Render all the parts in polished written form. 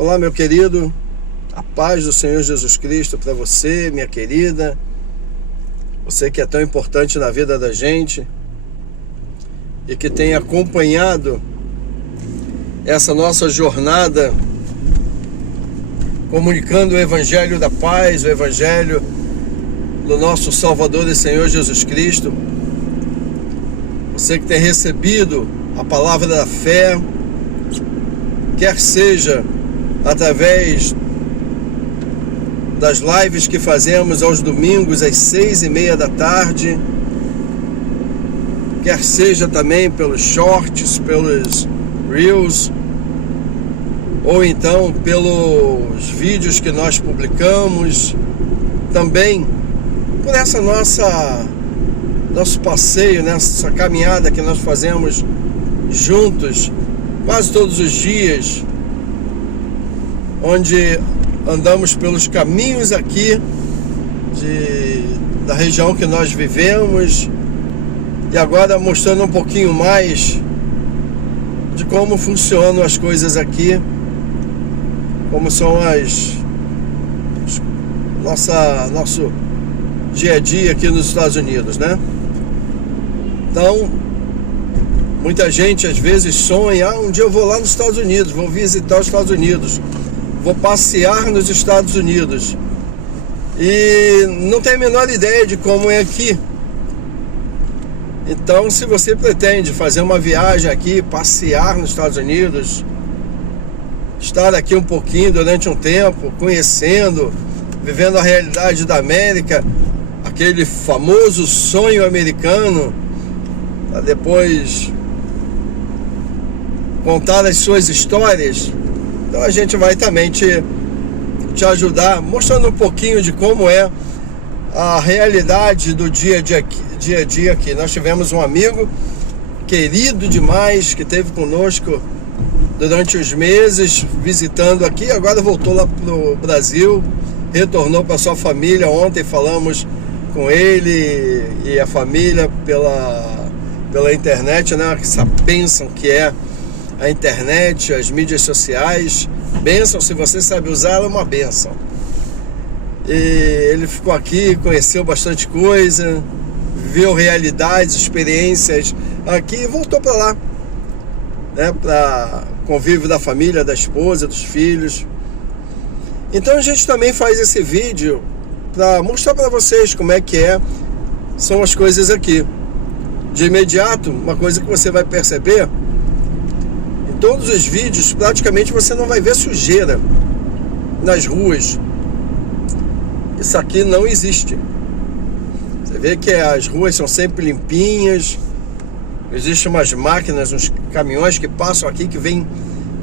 Olá, meu querido, a paz do Senhor Jesus Cristo para você, minha querida, você que é tão importante na vida da gente e que tem acompanhado essa nossa jornada comunicando o Evangelho da paz, o Evangelho do nosso Salvador e Senhor Jesus Cristo. Você que tem recebido a palavra da fé, quer seja através das lives que fazemos aos domingos às 6:30 da tarde, quer seja também pelos shorts, pelos reels, ou então pelos vídeos que nós publicamos, também por essa nosso passeio, nessa caminhada que nós fazemos juntos quase todos os dias, onde andamos pelos caminhos aqui da região que nós vivemos, e agora mostrando um pouquinho mais de como funcionam as coisas aqui, como são nosso dia a dia aqui nos Estados Unidos, né? Então, muita gente às vezes sonha, um dia eu vou lá nos Estados Unidos, vou visitar os Estados Unidos, vou passear nos Estados Unidos, e não tem a menor ideia de como é aqui. Então, se você pretende fazer uma viagem aqui, passear nos Estados Unidos, estar aqui um pouquinho durante um tempo, conhecendo, vivendo a realidade da América, aquele famoso sonho americano, para depois contar as suas histórias, então a gente vai também te ajudar, mostrando um pouquinho de como é a realidade do dia a dia aqui. Nós tivemos um amigo querido demais que esteve conosco durante os meses visitando aqui, agora voltou lá pro Brasil, retornou para sua família. Ontem falamos com ele e a família pela internet, né? Essa bênção que é a internet, as mídias sociais. Bênção, se você sabe usar, ela é uma bênção. E ele ficou aqui, conheceu bastante coisa, viu realidades, experiências aqui e voltou para lá, né? Para convívio da família, da esposa, dos filhos. Então a gente também faz esse vídeo para mostrar para vocês como é que são as coisas aqui. De imediato, uma coisa que você vai perceber, em todos os vídeos praticamente você não vai ver sujeira nas ruas. Isso aqui não existe. Você vê que as ruas são sempre limpinhas. Existem umas máquinas, uns caminhões que passam aqui que vêm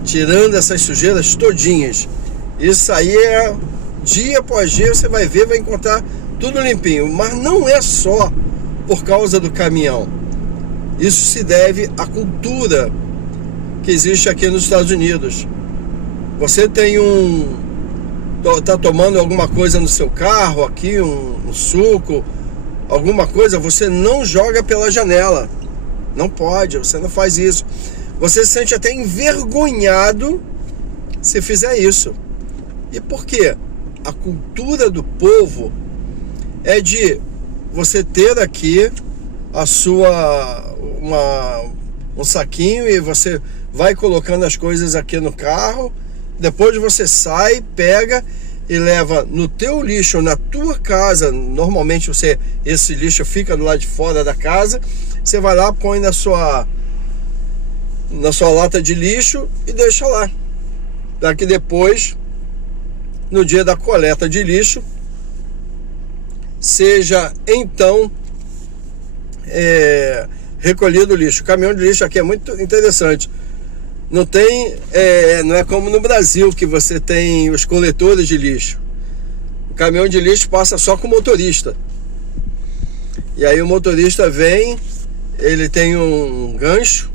tirando essas sujeiras todinhas. Isso aí dia após dia você vai ver, vai encontrar tudo limpinho. Mas não é só por causa do caminhão. Isso se deve à cultura que existe aqui nos Estados Unidos. Você tem tá tomando alguma coisa no seu carro aqui, um suco, alguma coisa, você não joga pela janela. Não pode, você não faz isso. Você se sente até envergonhado se fizer isso. E por quê? A cultura do povo é de você ter aqui um saquinho e você vai colocando as coisas aqui no carro, depois você sai, pega e leva no teu lixo, na tua casa. Normalmente esse lixo fica do lado de fora da casa, você vai lá, põe na sua lata de lixo e deixa lá, para que depois, no dia da coleta de lixo, seja então recolhido o lixo. O caminhão de lixo aqui é muito interessante. Não é como no Brasil, que você tem os coletores de lixo. O caminhão de lixo passa só com o motorista. E aí o motorista vem, ele tem um gancho,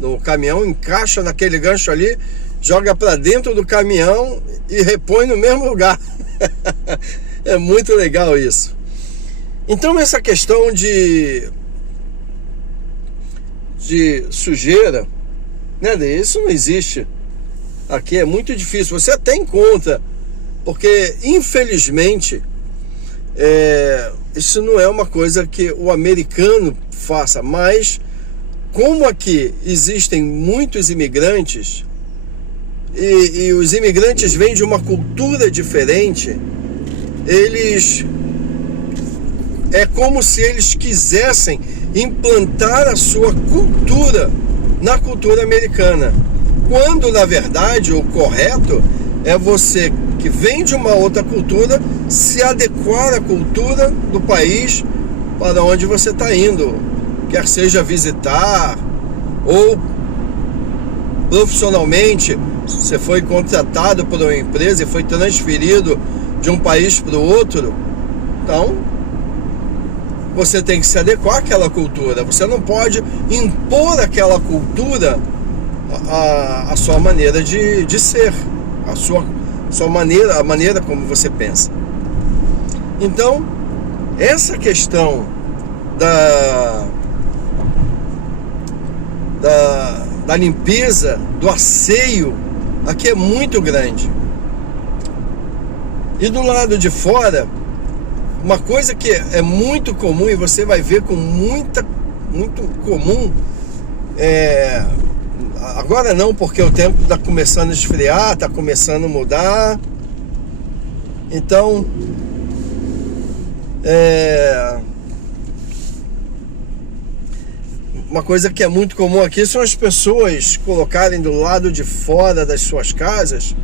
no caminhão encaixa naquele gancho ali, joga para dentro do caminhão e repõe no mesmo lugar. É muito legal isso. Então essa questão de sujeira, né? Isso não existe. aqui é muito difícil. Você até encontra, porque infelizmente isso não é uma coisa que o americano faça, mas como aqui existem muitos imigrantes e os imigrantes vêm de uma cultura diferente, é como se eles quisessem implantar a sua cultura na cultura americana, quando na verdade o correto é você que vem de uma outra cultura se adequar à cultura do país para onde você está indo, quer seja visitar ou profissionalmente. Você foi contratado por uma empresa e foi transferido de um país para o outro, então você tem que se adequar àquela cultura. Você não pode impor aquela cultura a sua maneira de ser, a sua maneira, a maneira como você pensa. Então, essa questão da limpeza, do asseio, aqui é muito grande. E do lado de fora, uma coisa que é muito comum e você vai ver com muito comum, agora não, porque o tempo está começando a esfriar, está começando a mudar. Então, uma coisa que é muito comum aqui são as pessoas colocarem do lado de fora das suas casas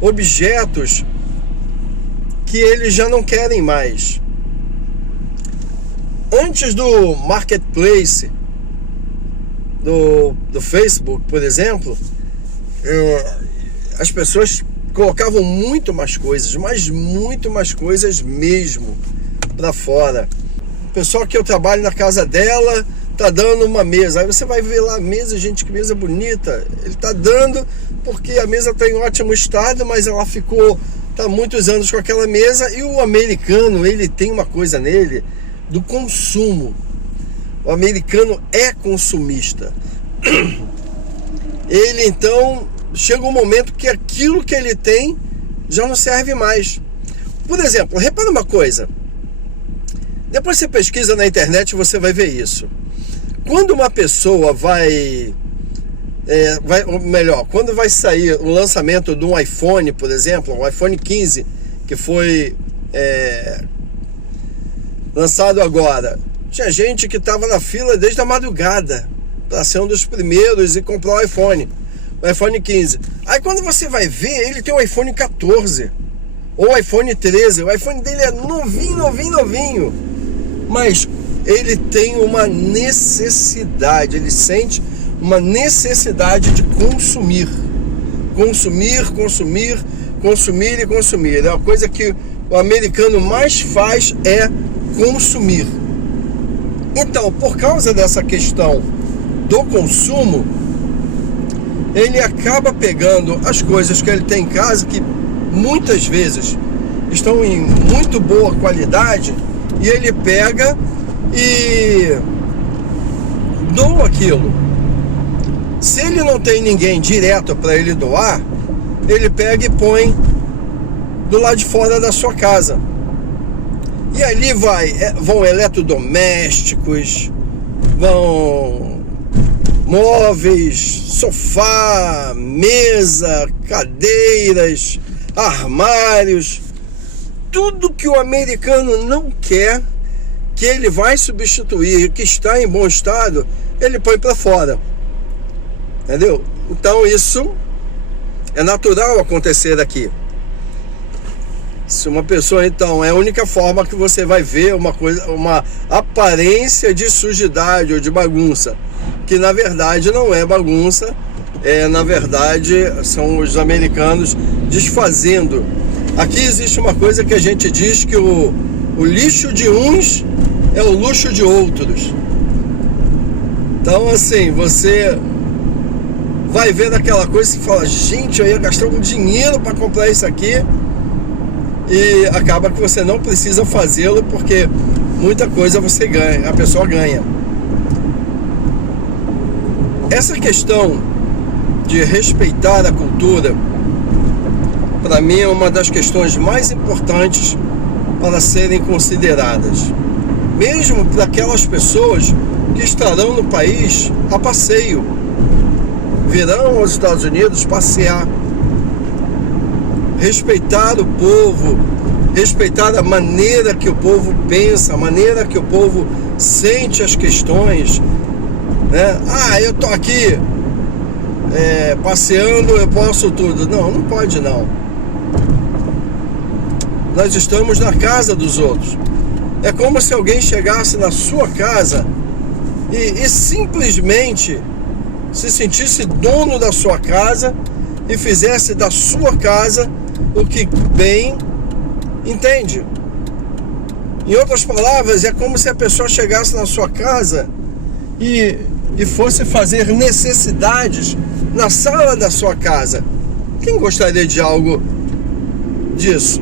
objetos que eles já não querem mais. Antes do marketplace do Facebook, por exemplo, as pessoas colocavam muito mais coisas, mas muito mais coisas mesmo para fora. O pessoal que eu trabalho na casa dela tá dando uma mesa, aí você vai ver lá a mesa, gente, que mesa bonita. Ele tá dando porque a mesa tá em ótimo estado, mas ela tá muitos anos com aquela mesa. E o americano, ele tem uma coisa nele do consumo. O americano é consumista. Ele então chega um momento que aquilo que ele tem já não serve mais. Por exemplo, repara uma coisa. Depois você pesquisa na internet, você vai ver isso. Quando uma pessoa quando vai sair o lançamento de um iPhone, por exemplo, um iPhone 15, que foi lançado agora, tinha gente que estava na fila desde a madrugada para ser um dos primeiros e comprar o iPhone 15. Aí quando você vai ver, ele tem um iPhone 14 ou iPhone 13, o iPhone dele é novinho, mas ele tem uma necessidade, ele sente uma necessidade de consumir. É uma coisa que o americano mais faz, é consumir. Então, por causa dessa questão do consumo, ele acaba pegando as coisas que ele tem em casa, que muitas vezes estão em muito boa qualidade, e ele pega e doa aquilo. Se ele não tem ninguém direto para ele doar, ele pega e põe do lado de fora da sua casa. E ali vão eletrodomésticos, vão móveis, sofá, mesa, cadeiras, armários, tudo que o americano não quer, que ele vai substituir, que está em bom estado, ele põe para fora. Entendeu? Então isso é natural acontecer aqui. Se uma pessoa, então, é a única forma que você vai ver uma aparência de sujidade ou de bagunça, que na verdade não é bagunça, na verdade são os americanos desfazendo. Aqui existe uma coisa que a gente diz que o lixo de uns é o luxo de outros. Então, assim, você vai vendo aquela coisa e fala, gente, eu ia gastar um dinheiro para comprar isso aqui, e acaba que você não precisa fazê-lo, porque muita coisa você ganha, a pessoa ganha. Essa questão de respeitar a cultura, para mim é uma das questões mais importantes para serem consideradas, mesmo para aquelas pessoas que estarão no país a passeio, virão aos Estados Unidos passear. Respeitar o povo, respeitar a maneira que o povo pensa, a maneira que o povo sente as questões, né? Eu tô aqui passeando, eu posso tudo. Não pode não. Nós estamos na casa dos outros. É como se alguém chegasse na sua casa e simplesmente se sentisse dono da sua casa e fizesse da sua casa o que bem entende. Em outras palavras, é como se a pessoa chegasse na sua casa e fosse fazer necessidades na sala da sua casa. Quem gostaria de algo disso,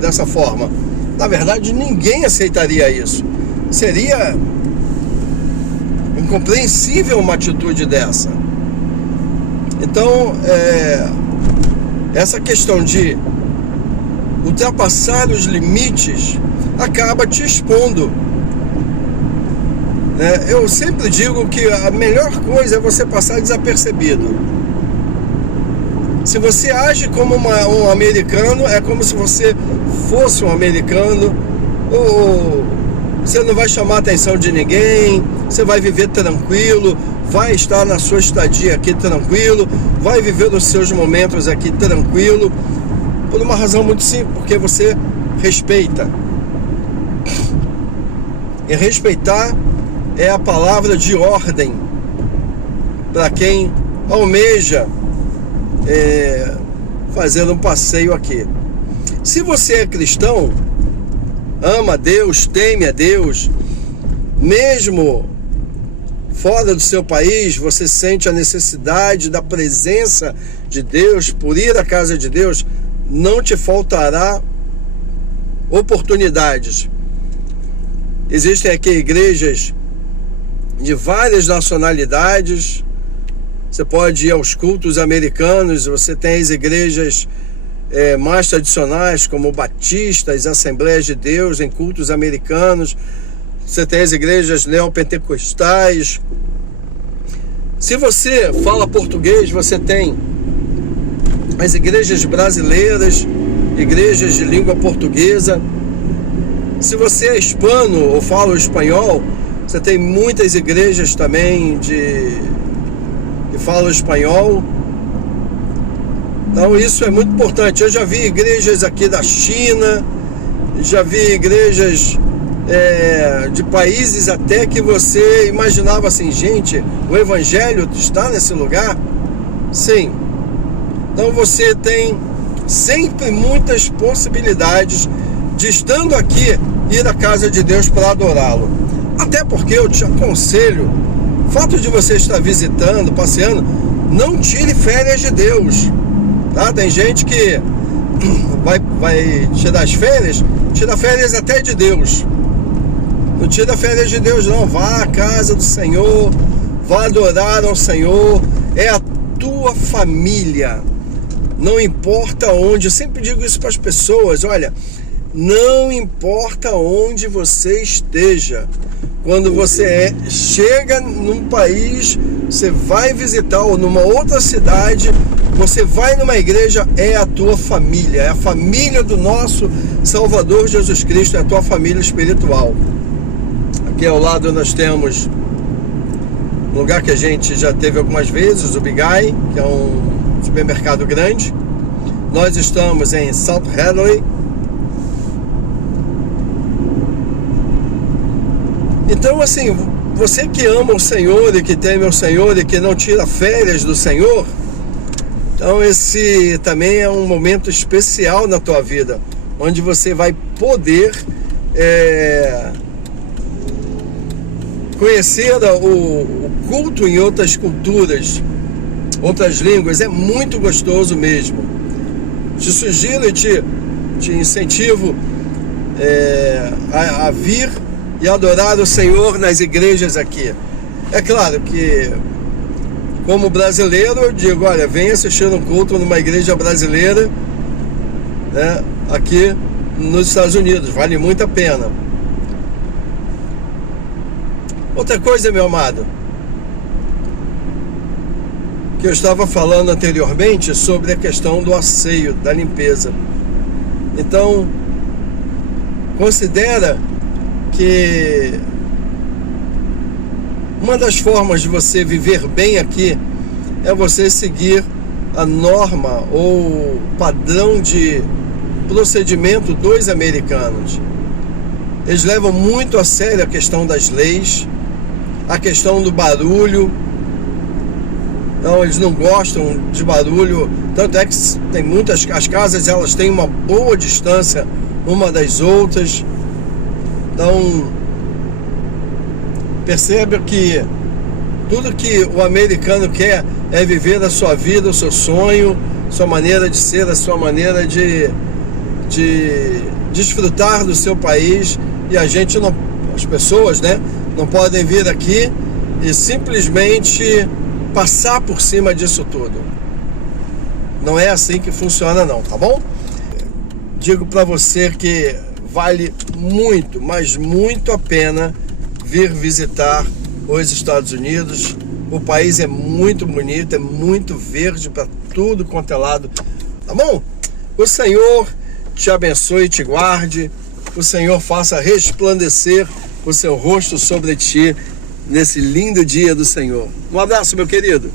dessa forma? Na verdade, ninguém aceitaria isso. Seria incompreensível uma atitude dessa. Então, essa questão de ultrapassar os limites acaba te expondo, né? Eu sempre digo que a melhor coisa é você passar desapercebido. Se você age como um americano, é como se você fosse um americano, ou você não vai chamar a atenção de ninguém, você vai viver tranquilo, vai estar na sua estadia aqui tranquilo, vai viver os seus momentos aqui tranquilo, por uma razão muito simples, porque você respeita. E respeitar é a palavra de ordem para quem almeja fazer um passeio aqui. Se você é cristão, ama a Deus, teme a Deus, mesmo fora do seu país, você sente a necessidade da presença de Deus, por ir à casa de Deus, não te faltará oportunidades. Existem aqui igrejas de várias nacionalidades. Você pode ir aos cultos americanos, você tem as igrejas mais tradicionais, como batistas, Assembleias de Deus, em cultos americanos. Você tem as igrejas neopentecostais. Se você fala português, você tem as igrejas brasileiras, igrejas de língua portuguesa. Se você é hispano ou fala o espanhol, você tem muitas igrejas também que falam espanhol. Então isso é muito importante. Eu já vi igrejas aqui da China, já vi igrejas de países até que você imaginava assim, gente, o evangelho está nesse lugar? Sim. Então você tem sempre muitas possibilidades de, estando aqui, ir à casa de Deus para adorá-lo. Até porque eu te aconselho, o fato de você estar visitando, passeando, não tire férias de Deus, tá? Tem gente que vai tirar as férias, tira férias até de Deus. Não tira férias de Deus não, vá à casa do Senhor, vá adorar ao Senhor, é a tua família, não importa onde. Eu sempre digo isso para as pessoas, olha, não importa onde você esteja, quando você chega num país, você vai visitar, ou numa outra cidade, você vai numa igreja, é a tua família, é a família do nosso Salvador Jesus Cristo, é a tua família espiritual. Aqui ao lado nós temos um lugar que a gente já teve algumas vezes, o Big Eye, que é um supermercado grande. Nós estamos em South Hadley. Então assim, você que ama o Senhor e que teme o Senhor e que não tira férias do Senhor, então esse também é um momento especial na tua vida, onde você vai poder conhecer o culto em outras culturas, outras línguas. É muito gostoso mesmo. Te sugiro e te incentivo a vir e adorar o Senhor nas igrejas aqui. É claro que como brasileiro, eu digo, olha, venha assistir um culto numa igreja brasileira, né, aqui nos Estados Unidos, vale muito a pena. Outra coisa, meu amado, que eu estava falando anteriormente sobre a questão do asseio, da limpeza. Então, considera que uma das formas de você viver bem aqui é você seguir a norma ou padrão de procedimento dos americanos. Eles levam muito a sério a questão das leis, a questão do barulho. Então eles não gostam de barulho, tanto é que tem muitas, as casas elas têm uma boa distância uma das outras. Então perceba que tudo que o americano quer é viver a sua vida, o seu sonho, sua maneira de ser, a sua maneira de desfrutar do seu país, e a gente não, as pessoas, né, não podem vir aqui e simplesmente passar por cima disso tudo. Não é assim que funciona não, tá bom? Digo para você que vale muito, mas muito a pena vir visitar os Estados Unidos. O país é muito bonito, é muito verde para tudo quanto é lado, tá bom? O Senhor te abençoe e te guarde, o Senhor faça resplandecer o seu rosto sobre ti nesse lindo dia do Senhor. Um abraço, meu querido.